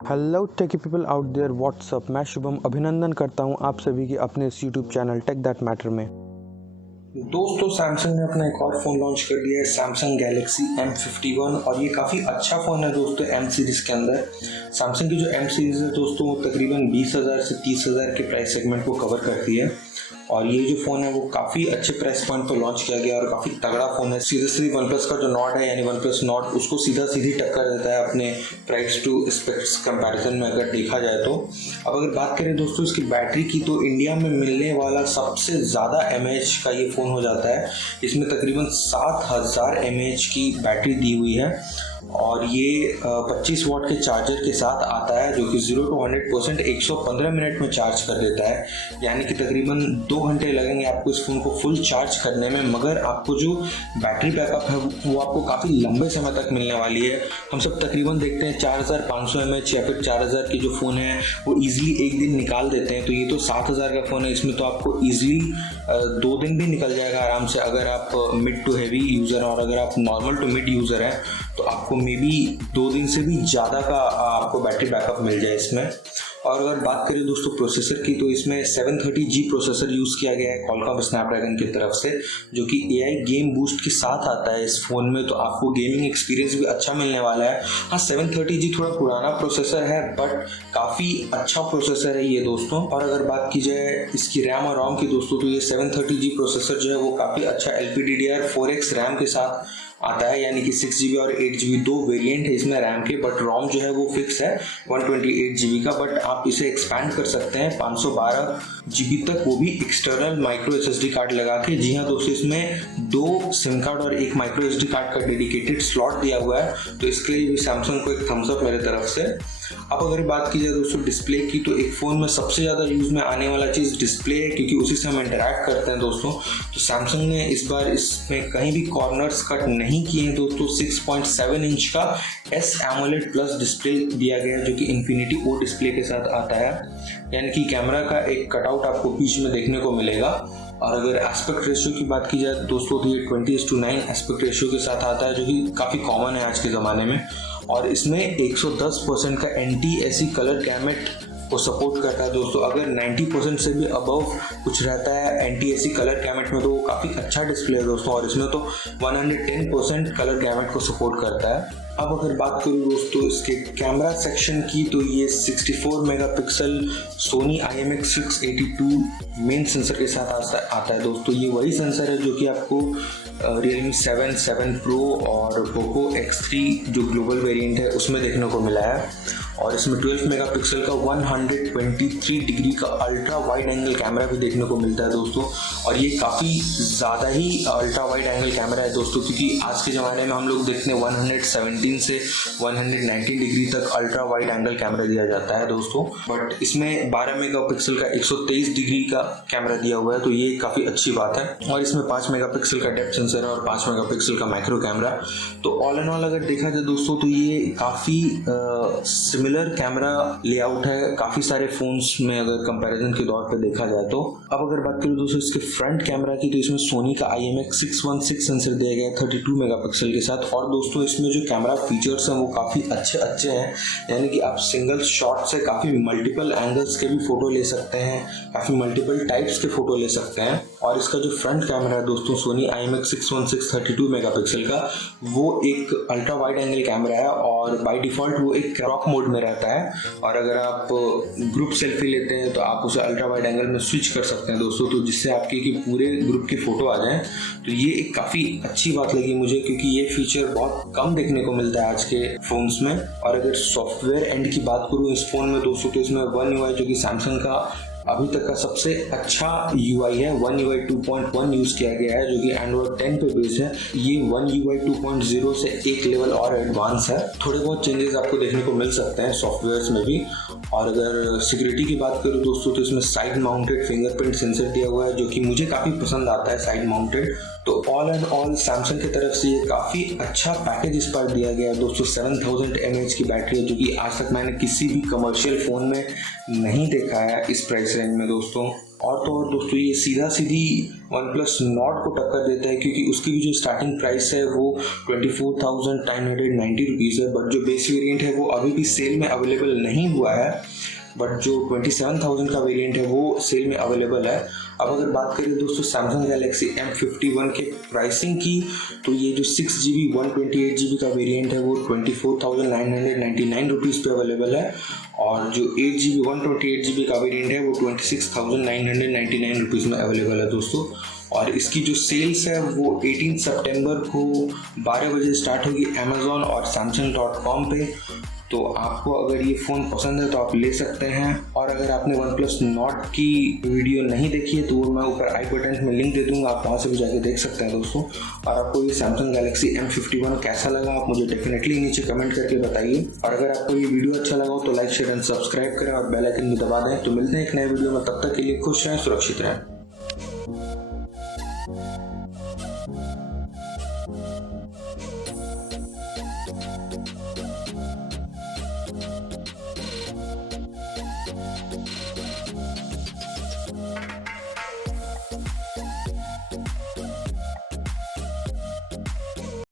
Hello techie people out there what's up. मैं शुभम अभिनंदन करता हूं आप सभी की अपने इस YouTube channel Tech That Matter में। दोस्तों सैमसंग ने अपना एक और फ़ोन लॉन्च कर दिया है, सैमसंग गैलेक्सी M51, और ये काफ़ी अच्छा फ़ोन है दोस्तों। M सीरीज़ के अंदर सैमसंग की जो M सीरीज़ है दोस्तों, वो तकरीबन 20,000 से 30,000 के प्राइस सेगमेंट को कवर करती है। और ये जो फ़ोन है वो काफ़ी अच्छे प्राइस पॉइंट पर लॉन्च किया गया और काफ़ी तगड़ा फ़ोन है। सीरियसली वन प्लस का जो नॉट है यानी वन प्लस नॉट, उसको सीधी टक्कर देता है अपने प्राइस टू स्पेक्स कंपैरिजन में अगर देखा जाए तो। अब अगर बात करें दोस्तों इसकी बैटरी की, तो इंडिया में मिलने वाला सबसे ज़्यादा mAh का ये फ़ोन हो जाता है। इसमें तकरीबन 7000 mAh की बैटरी दी हुई है और ये 25 वाट के चार्जर के साथ आता है, जो कि 0 to 100% 115 मिनट में चार्ज कर देता है। यानी कि तकरीबन 2 घंटे लगेंगे आपको इस फ़ोन को फुल चार्ज करने में, मगर आपको जो बैटरी बैकअप है वो आपको काफ़ी लंबे समय तक मिलने वाली है। हम सब तकरीबन देखते हैं 4500 mAh या फिर 4000 की जो फ़ोन है वो ईजिली एक दिन निकाल देते हैं, तो ये तो 7000 का फ़ोन है। इसमें तो आपको ईजिली 2 दिन भी निकल जाएगा आराम से, अगर आप मिड टू हैवी यूज़र हैं। और अगर आप नॉर्मल टू मिड यूज़र हैं तो आपको मे बी 2 दिन से भी ज़्यादा का आपको बैटरी बैकअप मिल जाए इसमें। और अगर बात करें दोस्तों प्रोसेसर की, तो इसमें 730G प्रोसेसर यूज़ किया गया है क्वालकॉम स्नैपड्रैगन की तरफ से, जो कि AI गेम बूस्ट के साथ आता है इस फ़ोन में, तो आपको गेमिंग एक्सपीरियंस भी अच्छा मिलने वाला है। हाँ, 730G थोड़ा पुराना प्रोसेसर है बट काफ़ी अच्छा प्रोसेसर है ये दोस्तों। और अगर बात की जाए इसकी रैम और रोम की दोस्तों, तो ये 730G प्रोसेसर जो है वो काफ़ी अच्छा LPDDR4X रैम के साथ आता है, यानी कि 6GB और 8GB 2 वेरिएंट है इसमें रैम के, बट रोम जो है वो फिक्स है 128GB का। बट आप इसे एक्सपैंड कर सकते हैं 512GB तक, वो भी एक्सटर्नल माइक्रो SSD कार्ड लगा के। जी हाँ दोस्तों, इसमें 2 सिम कार्ड और 1 माइक्रो SD कार्ड का डेडिकेटेड स्लॉट दिया हुआ है, तो इसके लिए भी सैमसंग को एक थम्स अप मेरे तरफ से। अब अगर बात की जाए दोस्तों डिस्प्ले की, तो एक फ़ोन में सबसे ज़्यादा यूज़ में आने वाला चीज़ डिस्प्ले है, क्योंकि उसी से हम इंटरैक्ट करते हैं दोस्तों। तो सैमसंग ने इस बार इसमें कहीं भी कॉर्नर्स कट नहीं किए हैं दोस्तों। 6.7 इंच का S AMOLED प्लस डिस्प्ले दिया गया है, जो कि इन्फिनिटी O डिस्प्ले के साथ आता है, यानी कि कैमरा का एक कटआउट आपको बीच में देखने को मिलेगा। और अगर एस्पेक्ट रेशियो की बात की जाए दोस्तों, तो ये 20:9 एस्पेक्ट रेशियो के साथ आता है, जो कि काफ़ी कॉमन है आज के ज़माने में। और इसमें 110% का NTSC कलर गैमेट को सपोर्ट करता है दोस्तों। अगर 90% से भी अबव कुछ रहता है NTSC कलर गैमेट में, तो वो काफ़ी अच्छा डिस्प्ले है दोस्तों। और इसमें तो 110% कलर गैमेट को सपोर्ट करता है। अब अगर बात करूँ दोस्तों इसके कैमरा सेक्शन की, तो ये 64 megapixel Soni IMX682 main sensor के साथ आता है दोस्तों। ये वही सेंसर है जो कि आपको Realme 7 Pro और Poco X3 जो ग्लोबल वेरिएंट है उसमें देखने को मिला है। और इसमें 12 मेगापिक्सल का 123 डिग्री का अल्ट्रा वाइड एंगल कैमरा भी देखने को मिलता है दोस्तों। और ये काफ़ी ज़्यादा ही अल्ट्रा वाइड एंगल कैमरा है दोस्तों, क्योंकि आज के ज़माने में हम लोग देखते हैं 117 से 119 डिग्री तक अल्ट्रा वाइड एंगल कैमरा दिया जाता है दोस्तों, बट इसमें 12 मेगापिक्सल का 123 डिग्री का कैमरा दिया हुआ है, तो ये काफ़ी अच्छी बात है। और इसमें 5 मेगापिक्सल का डेप्थ सेंसर है और 5 मेगापिक्सल का माइक्रो कैमरा। तो ऑल एंड ऑल अगर देखा जाए दोस्तों, तो ये काफ़ी सिमिलर कैमरा लेआउट है काफ़ी सारे फ़ोन्स में अगर कंपैरिजन के दौर पे देखा जाए तो। अब अगर बात करें दोस्तों इसके फ्रंट कैमरा की, तो इसमें सोनी का IMX616 सेंसर दिया गया है 32 मेगापिक्सल के साथ। और दोस्तों इसमें जो कैमरा फीचर्स हैं वो काफ़ी अच्छे हैं, यानी कि आप सिंगल शॉट से काफ़ी मल्टीपल एंगल्स के भी फ़ोटो ले सकते हैं, काफ़ी मल्टीपल टाइप्स के फ़ोटो ले सकते हैं। और इसका जो फ्रंट कैमरा है दोस्तों सोनी IMX616 32 मेगापिक्सल का, वो एक अल्ट्रा वाइड एंगल कैमरा है और बाय डिफ़ॉल्ट वो एक क्रॉप मोड में रहता है। और अगर आप ग्रुप सेल्फी लेते हैं तो आप उसे अल्ट्रा वाइड एंगल में स्विच कर सकते हैं दोस्तों, तो जिससे आपके कि पूरे ग्रुप की फ़ोटो आ जाए। तो ये एक काफ़ी अच्छी बात लगी मुझे, क्योंकि ये फीचर बहुत कम देखने को मिलता है आज के फ़ोन्स में। और अगर सॉफ्टवेयर एंड की बात करूँ इस फ़ोन में दोस्तों, तो इसमें One UI जो कि सैमसंग का अभी तक का सबसे अच्छा UI है, One UI 2.1 यूज़ किया गया है, जो कि Android 10 पे बेस्ड है। ये One UI 2.0 से एक लेवल और एडवांस है। थोड़े बहुत चेंजेस आपको देखने को मिल सकते हैं सॉफ्टवेयर्स में भी। और अगर सिक्योरिटी की बात करूँ दोस्तों, तो इसमें साइड माउंटेड फिंगरप्रिंट सेंसर दिया हुआ है, जो कि मुझे काफ़ी पसंद आता है साइड माउंटेड। तो ऑल एंड ऑल सैमसंग की तरफ से ये काफ़ी अच्छा पैकेज इस पर दिया गया है दोस्तों। 7000 mAh की बैटरी है, जो कि आज तक मैंने किसी भी कमर्शियल फ़ोन में नहीं देखा है इस प्राइस रेंज में दोस्तों। और तो और दोस्तों ये सीधा सीधी वन प्लस नॉट को टक्कर देता है, क्योंकि उसकी भी जो स्टार्टिंग प्राइस है वो 24,990 रुपीज़ है। बट जो बेस वेरिएंट है वो अभी भी सेल में अवेलेबल नहीं हुआ है, बट जो 27,000 का वेरिएंट है वो सेल में अवेलेबल है। अब अगर बात करें दोस्तों सैमसंग गैलेक्सी M51 के प्राइसिंग की, तो ये जो 6GB 128GB का वेरिएंट है वो 24,999 रुपीज़ पे अवेलेबल है, और जो 8GB 128GB का वेरिएंट है वो 26,999 रुपीज़ में अवेलेबल है दोस्तों। और इसकी जो सेल्स है वो 18 सितंबर को 12 बजे स्टार्ट होगी अमेज़ॉन और samsung.com पे। तो आपको अगर ये फ़ोन पसंद है तो आप ले सकते हैं। और अगर आपने वन प्लस नॉट की वीडियो नहीं देखी है तो वो मैं ऊपर आई बटन में लिंक दे दूंगा, आप वहाँ से भी जाके देख सकते हैं दोस्तों। और आपको ये सैमसंग गैलेक्सी M51 कैसा लगा आप मुझे डेफिनेटली नीचे कमेंट करके बताइए। और अगर आपको ये वीडियो अच्छा लगा हो तो लाइक शेयर एंड सब्सक्राइब करें और बेल आइकन भी दबा दें। तो मिलते हैं एक नए वीडियो में, तब तक के लिए खुश रहें, सुरक्षित रहें।